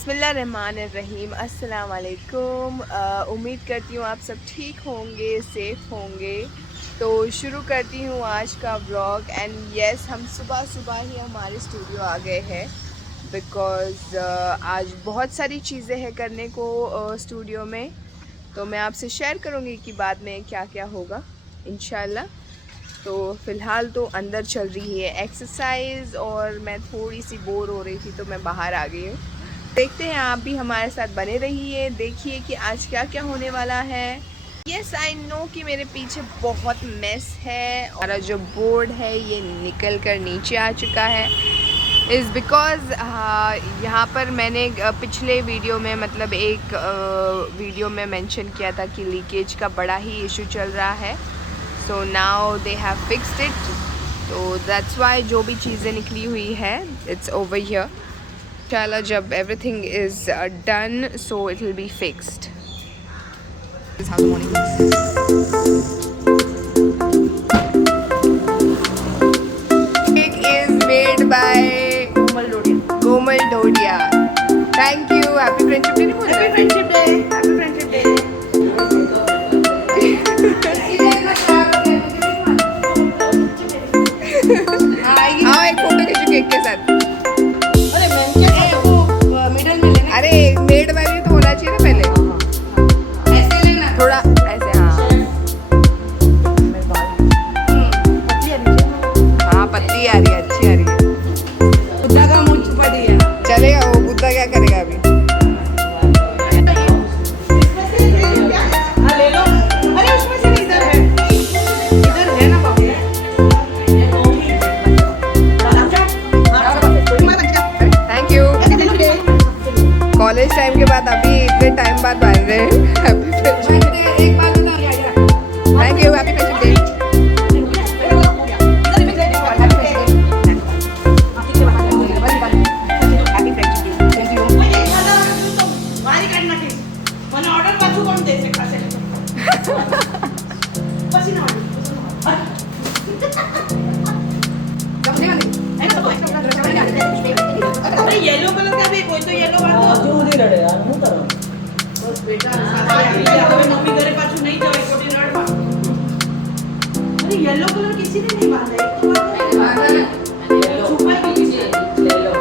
बिस्मिल्लाहिर्रहमानिर्रहीम अस्सलाम वालेकुम। उम्मीद करती हूँ आप सब ठीक होंगे, सेफ़ होंगे। तो शुरू करती हूँ आज का व्लॉग। एंड यस, हम सुबह सुबह ही हमारे स्टूडियो आ गए हैं बिकॉज़ आज बहुत सारी चीज़ें हैं करने को स्टूडियो में। तो मैं आपसे शेयर करूँगी कि बाद में क्या क्या होगा इंशाल्लाह। तो फ़िलहाल तो अंदर चल रही है एक्सरसाइज और मैं थोड़ी सी बोर हो रही थी तो मैं बाहर आ गई हूँ। देखते हैं, आप भी हमारे साथ बने रहिए, देखिए कि आज क्या क्या होने वाला है। यस आई नो कि मेरे पीछे बहुत मेस है और जो बोर्ड है ये निकल कर नीचे आ चुका है। इज़ बिकॉज़ यहाँ पर मैंने पिछले वीडियो में मतलब एक वीडियो में मेंशन किया था कि लीकेज का बड़ा ही इशू चल रहा है। So now they have fixed it. तो दैट्स वाई जो भी चीज़ें निकली हुई है इट्स ओवर हियर। इंशाल्लाह जब everything is done so it will be fixed. This is how the morning looks. Cake is made by Komal Dodia. Thank you. Happy Friendship Day. Happy Friendship Day. Happy Friendship Day. हाँ एक photo खींचो cake के साथ। अरे made वाली तो होना चाहिए ना पहले। ऐसे लेना थोड़ा ऐसे। हाँ पतली आ रही है, अच्छी आ रही है। बुद्धा का मुंह छुपा दिया चलेगा। वो बुद्धा क्या करेगा अभी। कॉलेज टाइम के बाद अभी इतने टाइम बाद बांध रहे हैं। Happy friendship day. एक बात बता। Thank you. Happy friendship day. Happy friendship day. Thank you. મને ઓર્ડર પાછું કોણ દે છે ખાસે પછી ના अरे येलो कलर का भी कोई तो येलो बांधो जो उधर रड़े यार હું કરો બસ બેટા હવે મમ્મી ઘરે પાછું નહીં જવાય કોટી રડવા अरे येलो कलर किसी ने नहीं बांधा एक तो बांधा ना छुपाई गई है ले लो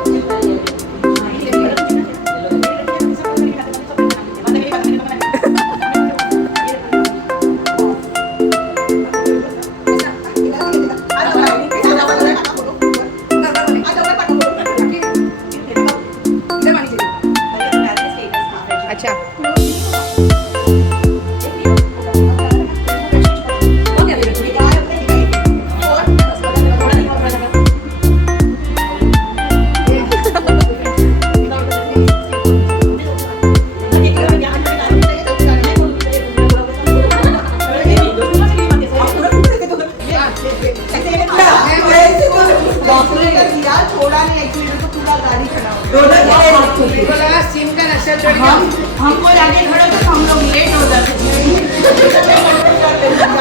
हमको आगे खड़े तो हम लोग लेट हो जाते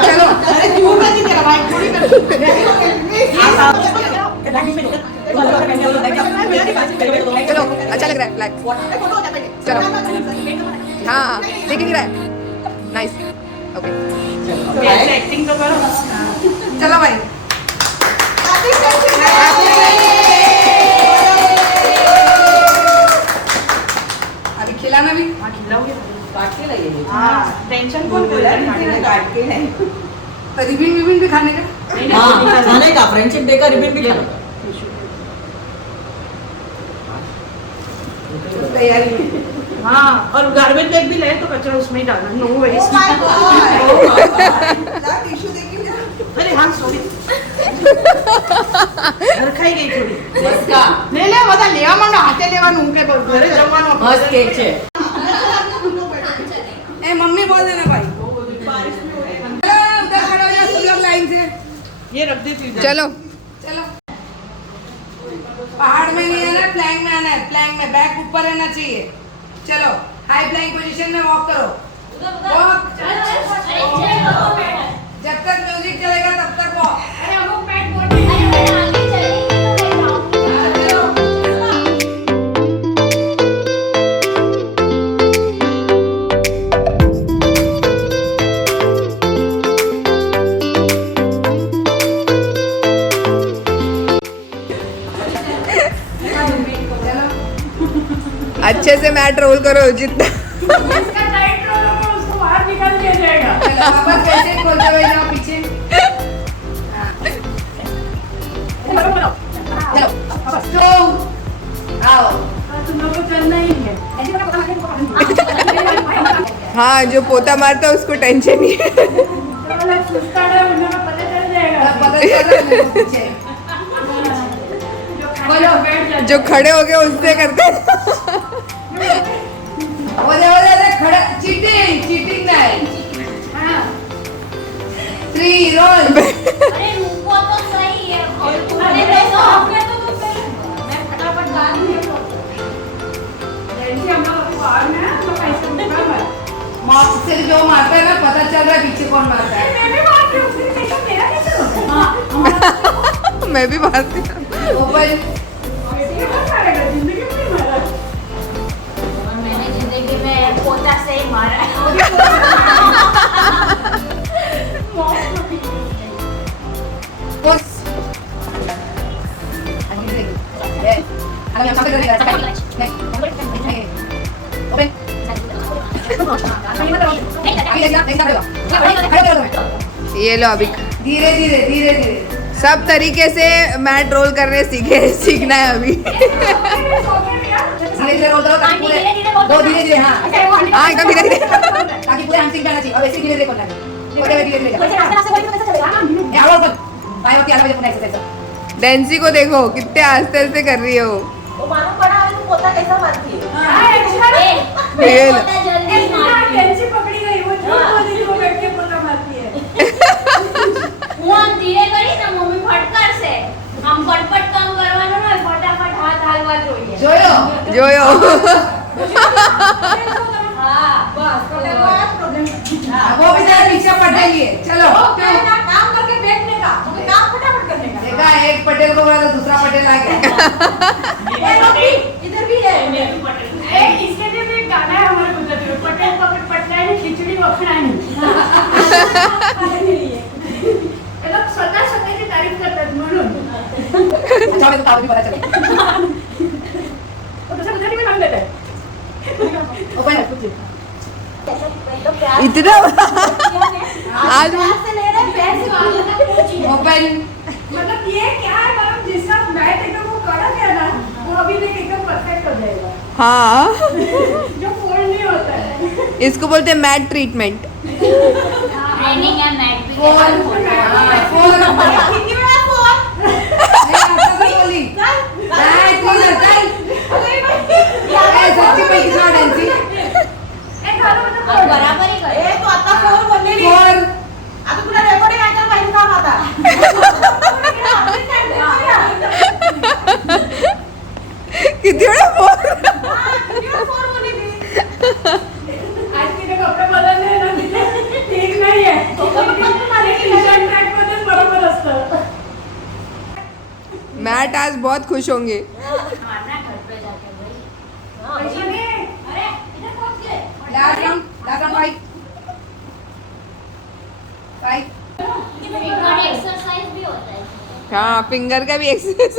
चलो अरे क्यों नहीं तेरा भाई थोड़ी कर चलो अच्छा लग रहा है ब्लैक। चलो हाँ ठीक ही रहा है। नाइस ओके एक्टिंग तो करो। चलो भाई खिलाना भी। हाँ खिलाओगे काट के लाइए। हाँ टेंशन कौन बोला है काट के नहीं तो रिबिन भी खाने का। हाँ खाने का फ्रेंडशिप डे का रिबिन भी खाना तैयारी। हाँ और गार्बेज बैग भी ले तो कचरा उसमें ही डालना। No waste. टिश्यू देखिए। अरे हाँ सॉरी घर खाई गई थोड़ी बस का ले ले बता लेवा मानो हाथे लेवाનું કે ઘરે જમવાનું મસ્ત કેક છે। ए मम्मी बोल देना भाई। चलो उधर खड़े हो जाओ तुम लोग लाइन से। ये रख देती हूँ। चलो चलो पहाड़ में नहीं आना, प्लैंक में आना है। प्लैंक में बैक ऊपर रहना चाहिए। चलो हाई प्लैंक पोजीशन में वॉक करो। वॉक जब तक म्यूजिक चलेगा तब तक वॉक। अच्छे से मैट रोल करो जितना इसका टाइट रोल होगा उसको बाहर निकाल दिया जाएगा। वापस वैसे ही खोलते हुए जाओ पीछे। चलो वापस आओ। तुम लोग को चलना ही है। हाँ जो पोता मारता है उसको टेंशन नहीं है सुस्ता है उन लोगों को पता चल जाएगा। पता चल रहा है मेरे को पीछे। बोलो बैठ जा। जो खड़े हो गए उससे करते हैं। हो जा खड़ा। चीटिंग नहीं। हाँ। 3 रोल। अरे रुको तो सही है। अरे देखो हमने तो सही। मैं फटाफट डाल दिया तो। जैसे हम लोग बाहर में तो कैसे निकाल है। मार्क्स से जो मारता है ना पता चल रहा है पीछे कौन मारता है। मैं भी मार रही हूँ फिर देखो मेरा कैसे होता है। मैं भी मारती हूँ। ओपन। ये मत मारेगा जिंदगी में नहीं मारा। मैंने जिंदगी में पोता से ही मारा है। पुश। ये अगर हम सामने करेंगे ऐसा नहीं। ओपन। ये लो अभी धीरे धीरे सब तरीके से मैट रोल करने सीखना है अभी। धीरे रोल करो ताकि पूरे दो धीरे हाँ हाँ एकदम धीरे धीरे ताकि पूरे हैमस्ट्रिंग पे आना चाहिए। अब ऐसे धीरे करना है। धीरे ये और बाय होती है अलग एक्सरसाइज। डेंसी को देखो कितने आस्ते आस्ते कर रही है वो। वो मालूम पड़ा है तो पोता कैसा मारती है। ये लो। पोता जल्दी मारती है। टेंशन पकड़ी गई वो झूठ बोली थी, वो बैठ के पोता मारती है। હું આમ ધીરે કરી ને મમ્મી ફટકાર છે આમ ફટફટ કામ કરવાનું ને ફટાફટ હાથ હાલવા જોઈએ जोयो હા બસ वो भी जरा पीछे पड़ जाइए। चलो काम करके बैठने का तुम्हें काम फटाफट करने का देखा एक पटेल को बोला तो दूसरा पटेल आ गया। इधर भी है एक इसके लिए भी एक गाना है हमारे गुजराती में, पटेल पकड़ पटलानी खिचड़ी वखणानी। ये लोग स्वतःची तारीफ करतात म्हणून। अच्छा मेरे को ताऊ भी पता चला। और दूसरा गुजराती में नाम लेते हैं। ओपन। इतना आज से ले रहे पैसे वाले ओपन। मतलब ये क्या है मतलब जिसका मैट एकदम वो कड़क है ना वो अभी तक एकदम परफेक्ट हो जाएगा हाँ जो फोल्ड नहीं होता है। इसको बोलते हैं mat treatment. Training and night भी फोर। फोर। कितनी बड़ा फोन नहीं आता तो बोली। नहीं तू ना चल। ए सच्ची में कितना डेंसी। एक गाना मतलब अब बराबर ही कर तो आता फोन बोललेली फोर। आता तुला रेकॉर्डिंग ऐकायला पाहिजे काम आता किती वेळा फोन फोन बोललेली आज तिने कपडे बदलले ना तिथे ठीक नाही आहे टी-शर्ट ट्रॅक मध्येच बरोबर असतं। मैट आज बहुत खुश होंगे। मारना घर पे जाके भाई पैसे नहीं अरे इधर पहुंच गए लास्ट राउंड 5 5। फिंगर एक्सरसाइज भी होता है हाँ फिंगर का भी एक्सरसाइज।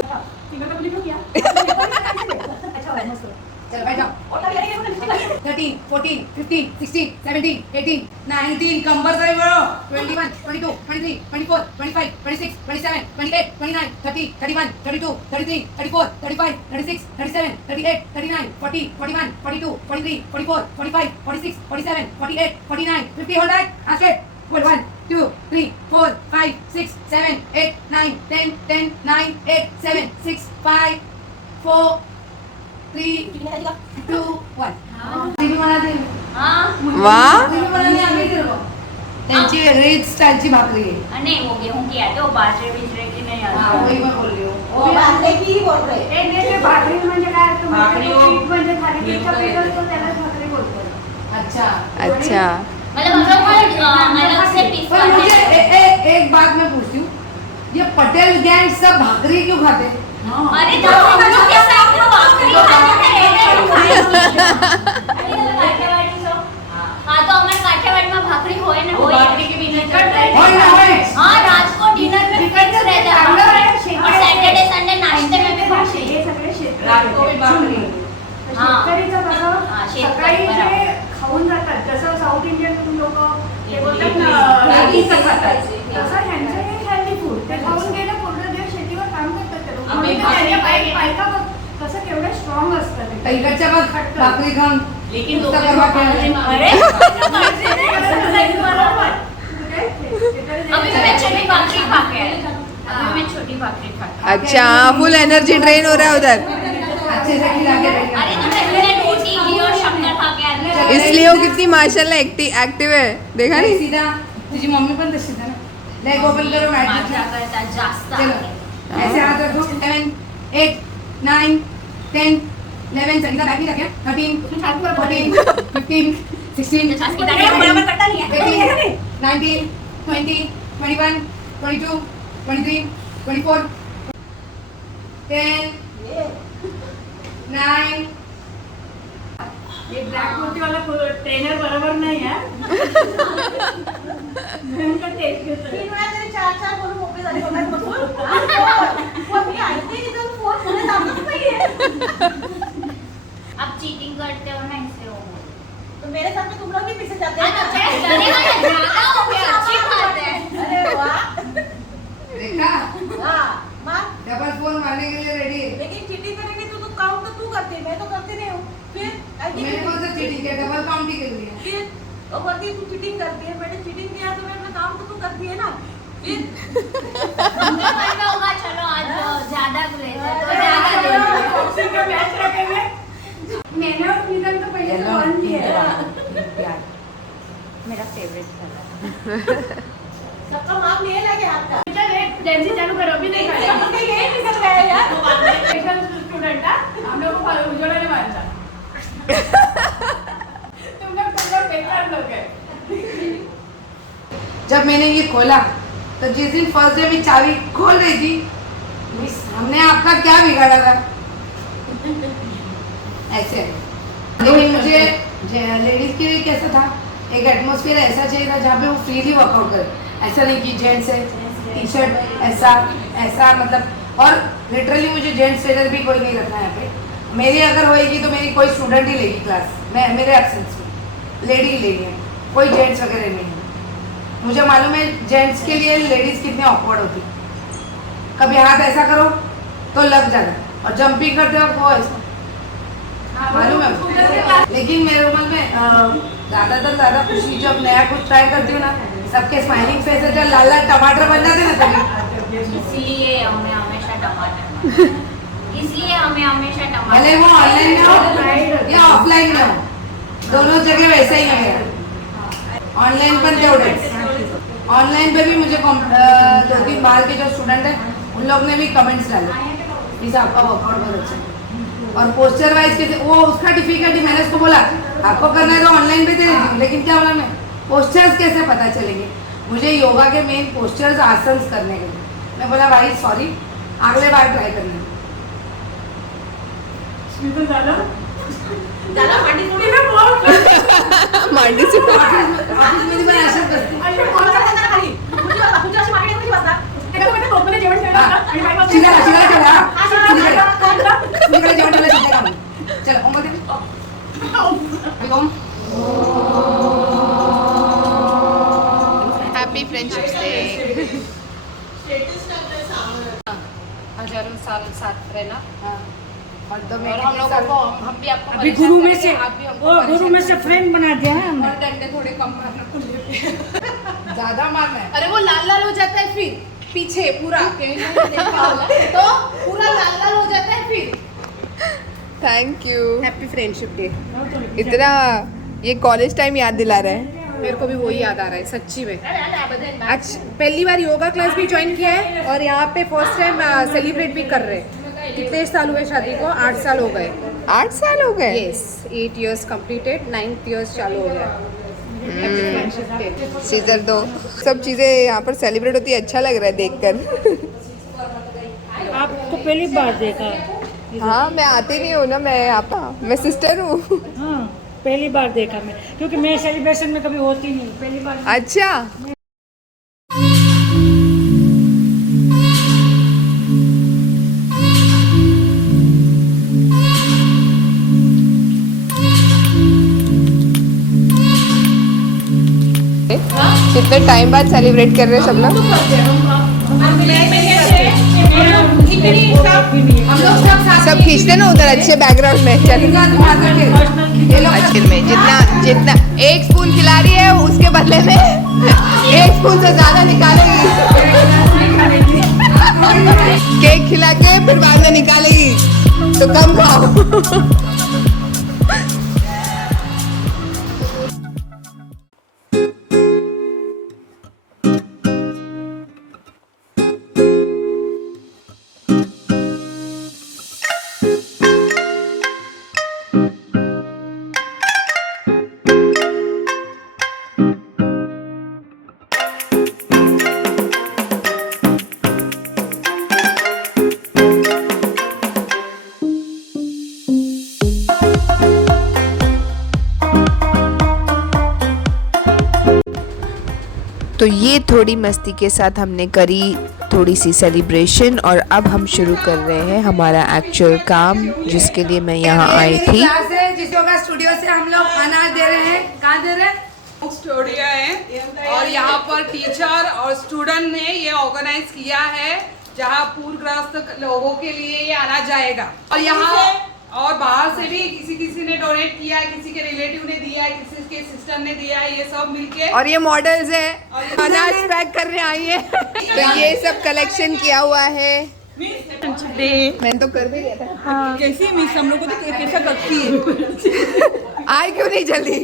तिने तो लिखो क्या अच्छा है मस्त। चल बैठ जाओ। 13 14 15 16 17 18 19 कंबर से बोलो 21 22 23 24 25 26 27 28 29 30 31 32 33 34 35 36 37 38 39 40 41 42 43 44 45 46 47 48 49 50 hold that and straight. 1 2 3 4 5 6 7 8 9 10 10 9 8 7 6 5 4 3 2 1 TV म्हणाले हाँ वाह टीव्ही म्हणाले आम्ही दिलो त्यांची वेगळीच स्टाईलची भाकरी आहे नहीं वो गेहूं की आते वो बाजरे बिजरे की नहीं हां आती वही मैं बोल रही हूँ वो बांधले की बोल रहे एक नाही ते भाकरी म्हणजे काय असतं भाकरी माहिती आहे? हो. पीठ म्हणजे थालीपीठचं पीठ असतं त्याला भाकरी बोलतात। अच्छा अच्छा मतलब हम लोग को अलग से पर पिसवाते मुझे हैं एक बात मैं पूछती हूँ ये पटेल गैंग सब भाकरी क्यों खाते हैं? अरे तो हम लोग के साथ में भाकरी खाते थे रहते खाए काठियावाड़ी सो हाँ तो हमारे काठियावाड़ी में भाकरी होए ना होए भाकरी के बिना होय ना होय हाँ रात को डिनर में फिक्स रहता है भाकरी। और सैटरडे संडे नाश्ते में भी भाकरी हे सगळे शेतकरी रात को भी भाकरी। तर हाँ। शेतकरीचं सकाळी बरोबर. जे खाऊन जातात जसं साऊथ इंडियन लोक ते बोलतात ना इडली इडली खातात खायची. तसं ह्यांचं हे हेल्दी फूड ते खाऊन गेलं पूर्ण दिवस शेतीवर काम करतात ते लोक. आम्ही म्हणून तर त्यांच्या भाकरी बायका बघ कसं केवढे स्ट्रॉंग असतात ते. इकडच्या बघ भाकरी खाऊन लेकिन नुसतं दोघं परवा भाकरी केलं. अरे अभी तो मैं छोटी भाकरी खा के आई. अभी मैं छोटी भाकरी खा के आई. अच्छा फुल एनर्जी ड्रेन हो रहा है उधर, अच्छे से खिला के देंगे। अरे तो मैंने रोटी घी और शक्कर खा के आई. इसलिए वो कितनी माशाल्लाह एक्टिव है, देखा नाही, नहीं? सीधा तुझी मम्मी पण तशीच आहे ना. लेग ओपन करो मॅट माझ्याकरता जास्त चलो आहे. ऐसे हाथ रखो 7 8 9 10 11 संगीता बैठ रखे 13 14 15 16 बराबर करता नहीं है. 18 19 20 21 22 23 24 10 9 हे ब्लॅक कुर्तीवाला ट्रेनर बरोबर नाही आहे. भयंकर टेस्ट घेतोय. 3 वेळा तरी 4 बोलून मोकळी झाली बघायला. पण मी ऐकते की तुझा फोन पुढे जातच नाहीये. आप चीटिंग करते हो ना इससे हो. तो मेरे साथ में तुम लोग भी पीछे जाते हाँ, तो चल, चलेगा ना, ज्यादा हो गया, अच्छी बात है. अरे वाह देखा हाँ माँ डबल फोन मारने के लिए रेडी है। लेकिन चीटिंग करेंगे तो काउंट तो तू करती है, मैं तो करती नहीं हूँ. फिर ऐसी मैंने कौन सा चीटिंग किया, डबल काउंट ही कर लिया। फिर वो बोलती है तू चीटिंग करती है. मैंने चीटिंग किया तो मैंने काउंट तो तू करती है ना. फिर उनका मन में होगा, चलो आज ज्यादा लेते हैं, तो ज्यादा लेते हैं. बॉक्सिंग का मैच रखेंगे. मैंने और निगम तो पहले से ऑन किया है. प्यार मेरा फेवरेट कलर. सबका माप लिए लगे हाथ का. चल एक डांसिंग चालू करो, अभी नहीं खाया. मुझे यही निकल गया यार. स्पेशल स्टूडेंट था, हम लोग को उज्ज्वला ने मारा. तुम लोग बेकार लोग हैं. जब मैंने ये खोला तो जिस दिन फर्स्ट डे में चाबी खोल रही थी हमने आपका क्या बिगाड़ा था ऐसे है। लेकिन मुझे लेडीज के लिए कैसा था, एक एटमॉस्फेयर ऐसा चाहिए था जहाँ पे वो फ्रीली वर्कआउट करे. ऐसा नहीं कि जेंट्स है टी शर्ट ऐसा ऐसा मतलब, और लिटरली मुझे जेंट्स वेयर भी कोई नहीं रखना है यहाँ पे. मेरी अगर होएगी तो मेरी कोई स्टूडेंट ही लेगी क्लास, मैं मेरे एब्सेंस में लेडी ही लेगी है, कोई जेंट्स वगैरह नहीं है. मुझे मालूम है जेंट्स के लिए लेडीज कितने ऑकवर्ड होती. कभी हाथ ऐसा करो तो लग जाता, और जंपिंग करते वक्त वो ऐसा मालूम है मुझे. लेकिन मेरे उम्र में ज़्यादा खुशी जब नया कुछ ट्राई करती हूँ ना, सबके स्माइलिंग फेस है, जब लाल लाल टमाटर बन जाते ना तभी. इसलिए हमें हमेशा टमाटर. इसलिए हमें हमेशा टमाटर. भले वो ऑनलाइन में हो या ऑफलाइन में हो, दोनों जगह वैसा ही है मेरा. ऑनलाइन पर तेवढेच. ऑनलाइन पे भी मुझे 2-3 बाहर के जो स्टूडेंट हैं उन लोग ने भी कमेंट्स डाले इस आपका वर्कआउट बहुत अच्छा है. और पोस्टर वाइज कैसे वो उसका डिफिकल्टी, मैंने उसको बोला आपको करना है तो ऑनलाइन पे दे देती हूँ, लेकिन क्या बोला मैं पोस्टर्स कैसे पता चलेंगे. मुझे योगा के मेन पोस्टर्स आसन्स करने के लिए. मैं बोला भाई सॉरी, अगले बार ट्राई करना. स्मिता झालं. त्याला मांडी सोडून तिने बोल. मांडी से ऑफिसमध्ये पण अशाच करते. अशी बोल. बोलता बसता ना खाली. पुढची अशी मांडी कुठे बसता. त्याला म्हणे कोकणात जेवण ठेवलं होतं आणि बायका शिरा शिरा ठेवा. बोलतात, तिकडे जेवण ठेवलं शिरा खाऊन. चला ओम बोलते. ओम. Happy friendship day. हजारों साल साथ रहना हाँ. और तो मैं और हम लोगों को हम भी आपको अभी परेशान गुरु में करेंगे, से आप भी हमको वो गुरु परेशान में से फ्रेंड बना दिया है हमने. और डंडे थोड़े कम मारना. ज्यादा मारना है. अरे वो लाल लाल हो जाता है फिर पीछे पूरा तो पूरा लाल लाल हो जाता है फिर. Thank you. Happy friendship day. इतना ये कॉलेज टाइम याद दिला रहा है. मेरे को भी वही याद आ रहा है सच्ची में. आज पहली बार योगा क्लास भी ज्वाइन किया है और यहाँ पे फर्स्ट टाइम सेलिब्रेट भी कर रहे हैं. कितने साल हुए शादी को? 8 साल हो गए. 8 साल हो गए. Yes 8 years completed, 9th years चालू हो गया. Happy friendship day. सीजर 2 सब चीज़ें यहाँ पर सेलिब्रेट होती है. अच्छा लग रहा है देखकर. आपको पहली बार देखा. हाँ मैं आती नहीं हूँ ना, मैं यहाँ पर मैं सिस्टर हूँ. हाँ पहली बार देखा मैं, क्योंकि मैं सेलिब्रेशन में कभी होती नहीं, पहली बार. अच्छा कितने टाइम बाद सेलिब्रेट कर रहे हैं सब लोग? सब खींचते ना उधर अच्छे बैकग्राउंड में। चल अच्छे में जितना 1 स्पून खिला रही है उसके बदले में 1 स्पून से ज्यादा निकालेगी। केक खिला के फिर बाद में निकालेगी तो कम खाओ। तो ये थोड़ी मस्ती के साथ हमने करी थोड़ी सी सेलिब्रेशन और अब हम शुरू कर रहे हैं हमारा एक्चुअल काम जिसके लिए मैं यहाँ आई थी। जिस योगा स्टूडियो से हम लोग अनाज दे रहे हैं। कहाँ दे रहे हैं? स्टूडियो है और यहाँ पर टीचर और स्टूडेंट ने ये ऑर्गेनाइज किया है जहाँ पूरग्रस्त लोगों के लिए ये अनाज जाएगा। और यहाँ और बाहर से भी किसी ने डोनेट किया है, किसी के रिलेटिव ने दिया है, किसी के सिस्टर ने दिया है, ये सब मिलके। और ये मॉडल्स है अनाज पैक करने आई है। तो ये सब कलेक्शन किया हुआ है। मैंने तो कर भी दिया था। हाँ। कैसी मिस हम लोग को तो कैसा करती है। आए क्यों नहीं जल्दी?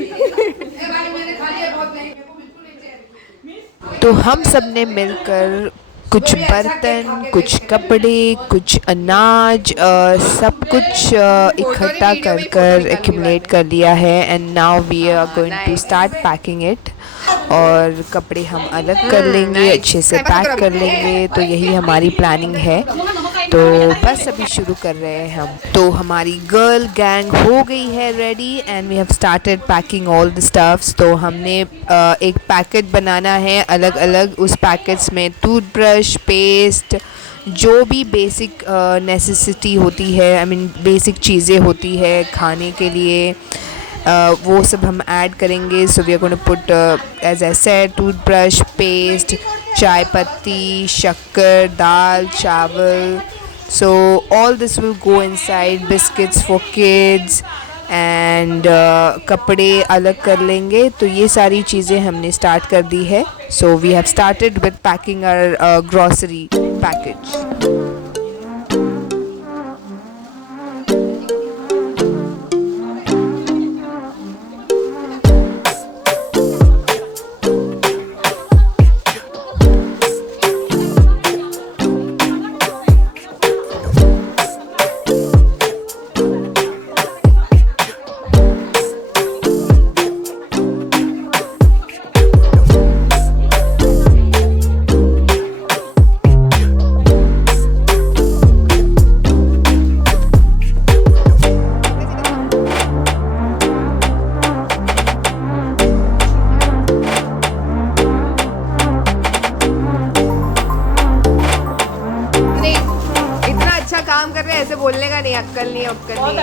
तो हम सब ने मिलकर कुछ बर्तन, कुछ कपड़े, कुछ अनाज सब कुछ इकट्ठा कर एक्यूमुलेट कर लिया है and now we are going to start packing it. और कपड़े हम अलग कर लेंगे, अच्छे से पैक कर लेंगे। तो यही हमारी प्लानिंग है। तो बस अभी शुरू कर रहे हैं हम। तो हमारी गर्ल गैंग हो गई है ready and we have started packing all the stuffs. तो हमने एक पैकेट बनाना है अलग अलग। उस पैकेट्स में टूथब्रश, पेस्ट, जो भी बेसिक नेसेसिटी होती है, आई मीन बेसिक चीज़ें होती है खाने के लिए, वो सब हम ऐड करेंगे। So we are going to put as I said toothbrush, paste, chai patti, शक्कर, दाल, चावल। So all this will go inside. Biscuits for kids and कपड़े अलग कर लेंगे। तो ये सारी चीज़ें हमने स्टार्ट कर दी है। So we have started with packing our grocery package. काम कर रहे हैं, ऐसे बोलने का नहीं, अक्कल नहीं, अक्कल नहीं।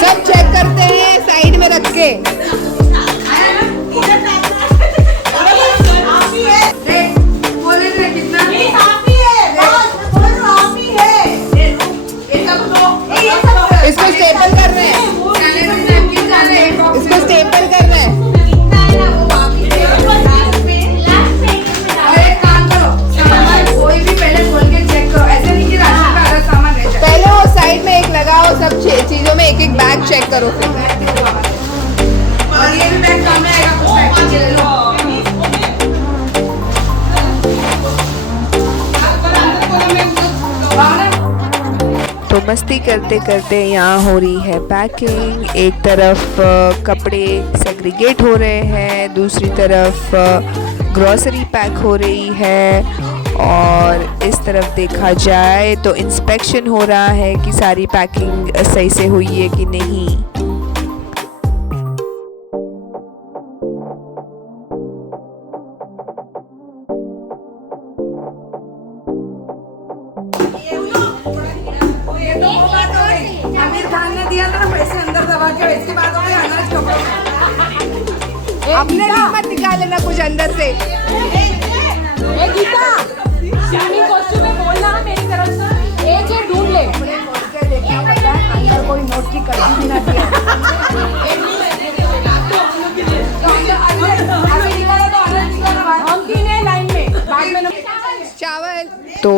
सब चेक करते हैं साइड में रख के। इसको स्टेपल कर रहे हैं, इसको स्टेपल कर रहे हैं। कोई भी पहले खोल के चेक करो, ऐसे नहीं कि राशन का अलग सामान रह जाए। पहले वो साइड में एक लगाओ, सब चीजों में एक एक बैग चेक करो फिर। और ये भी बैग काम में आएगा, कुछ पैकिंग के ले लो। तो मस्ती करते करते यहाँ हो रही है पैकिंग। एक तरफ कपड़े सेग्रीगेट हो रहे हैं, दूसरी तरफ ग्रॉसरी पैक हो रही है, और इस तरफ देखा जाए तो इंस्पेक्शन हो रहा है कि सारी पैकिंग सही से हुई है कि नहीं। के इसके बाद हो गया अनाज कपड़ों में। अपने लिए मत निकाल लेना कुछ अंदर से। ए गीता स्विमिंग कॉस्ट्यूम में बोलना मेरी तरफ से एक ये ढूंढ ले। अंदर कोई नोट की कड़ी भी ना दिया। हम तीन है लाइन में बाद में चावल। तो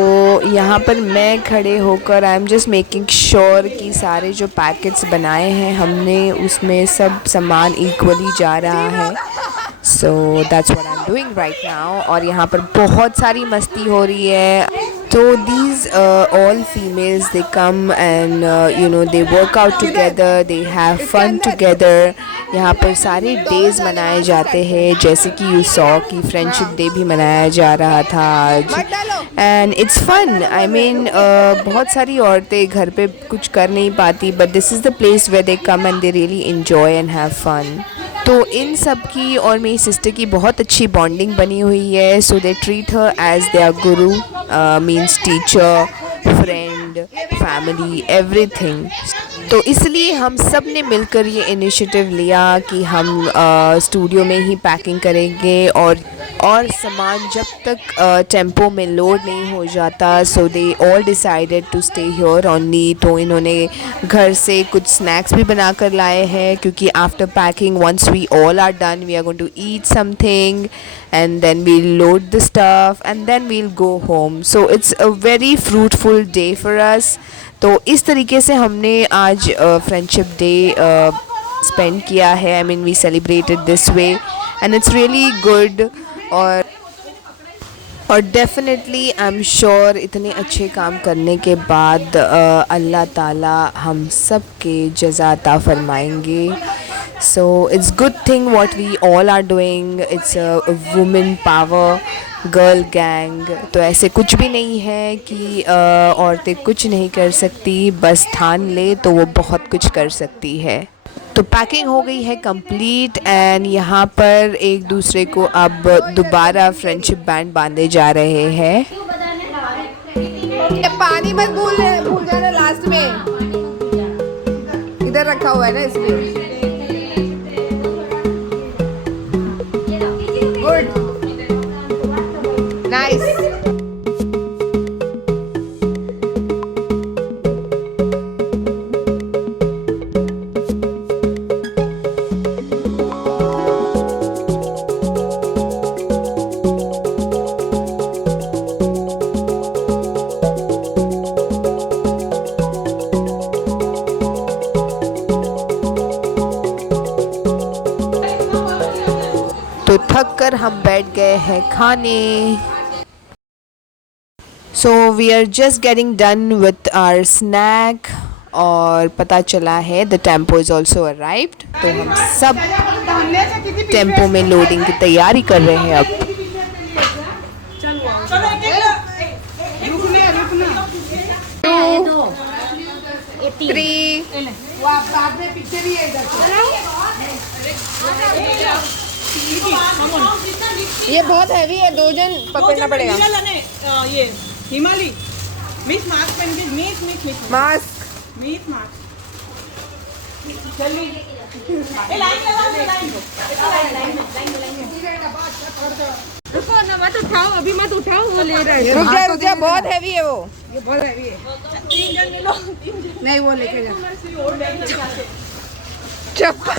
यहाँ पर मैं खड़े होकर I am just making sure कि सारे जो पैकेट्स बनाए हैं हमने उसमें सब सामान इक्वली जा रहा है। So that's what I am doing right now. और यहाँ पर बहुत सारी मस्ती हो रही है। तो these all females they come and you know they work out together, they have fun together। यहाँ पर सारे डेज़ मनाए जाते हैं जैसे कि यू सॉ कि फ्रेंडशिप डे भी मनाया जा रहा था आज। And it's fun. I mean बहुत सारी औरतें घर पे कुछ कर नहीं पाती but this is the place where they come and they really enjoy and have fun. तो इन सब की और मेरी सिस्टर की बहुत अच्छी बॉन्डिंग बनी हुई है। So they treat her as their guru, means teacher, friend, family, everything. तो इसलिए हम सब ने मिलकर ये इनिशिएटिव लिया कि हम स्टूडियो में ही पैकिंग करेंगे और सामान जब तक टेम्पो में लोड नहीं हो जाता। So they all decided to stay here only. तो इन्होंने घर से कुछ स्नैक्स भी बना कर लाए हैं क्योंकि after packing once we all are done we are going to eat something and then we'll load the stuff and then we'll go home। So it's a very fruitful day for us। तो इस तरीके से हमने आज friendship day spend किया है। I mean we celebrated this way and it's really good। और definitely I am sure इतने अच्छे काम करने के बाद अल्लाह ताला हम सब के जज़ा अता फरमाएंगे। So it's good thing what we all are doing. It's a women power girl gang. तो ऐसे कुछ भी नहीं है कि औरतें कुछ नहीं कर सकती, बस ठान ले तो वो बहुत कुछ कर सकती है। तो पैकिंग हो गई है कंप्लीट एंड यहाँ पर एक दूसरे को अब दोबारा फ्रेंडशिप बैंड बांधे जा रहे हैं। पानी मत भूल जाना लास्ट में, इधर रखा हुआ है ना इसलिए। Good, nice. तो थक कर हम बैठ गए हैं खाने। So we are just getting done with our snack और पता चला है the tempo is also arrived. तो हम सब टेम्पो में लोडिंग की तैयारी कर रहे हैं अब। पीछे भी है इधर। ये बहुत हैवी है, 2 जन पकड़ना पड़ेगा। ये हिमालय मिस मास्क पहन के मास्क मास्क जल्दी लाइन रुको ना, मत उठाओ अभी, मत उठाओ, वो ले रहा है। रुक जा, बहुत हैवी है वो। ये बहुत हैवी है। 3 जन ले लो, 3 जन नहीं वो लेके जा। चप्पल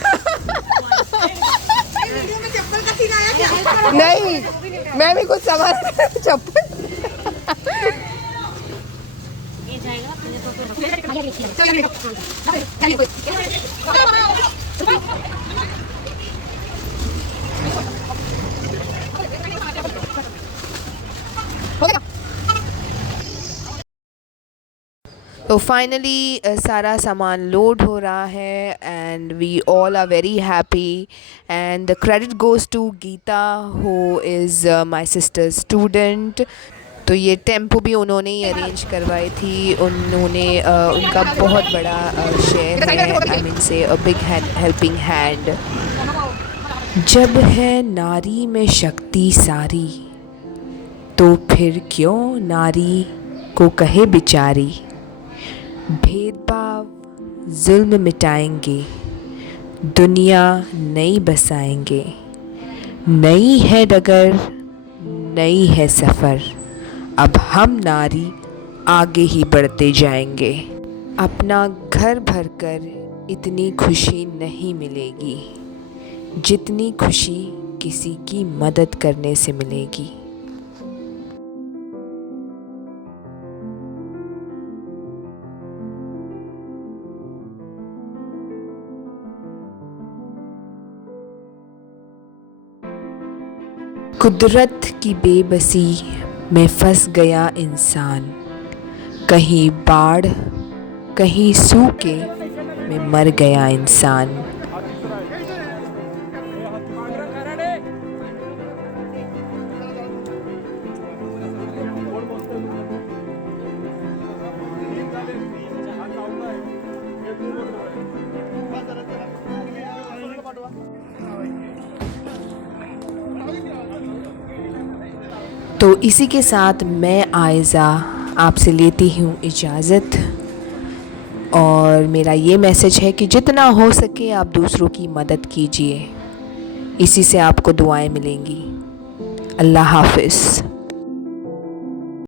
चप्पल का सीन आया क्या? नहीं, मैं भी कुछ समझ चप्पल। तो फाइनली सारा सामान लोड हो रहा है and we all are very happy and the credit goes to Geeta who is my sister student. तो ये टेम्पो भी उन्होंने ही अरेंज करवाई थी। उन्होंने उनका बहुत बड़ा शेयर है, आई मीन से अ बिग हेल्पिंग हैंड। जब है नारी में शक्ति सारी तो फिर क्यों नारी को कहे बिचारी। भेदभाव जुल्म मिटाएंगे दुनिया नई बसाएंगे, नई है डगर, नई है सफ़र, अब हम नारी आगे ही बढ़ते जाएंगे। अपना घर भरकर इतनी खुशी नहीं मिलेगी जितनी खुशी किसी की मदद करने से मिलेगी। कुदरत की बेबसी में फंस गया इंसान, कहीं बाढ़ कहीं सूखे में मर गया इंसान। तो इसी के साथ मैं आयज़ा आपसे लेती हूँ इजाज़त, और मेरा ये मैसेज है कि जितना हो सके आप दूसरों की मदद कीजिए, इसी से आपको दुआएं मिलेंगी। अल्लाह हाफ़िज़।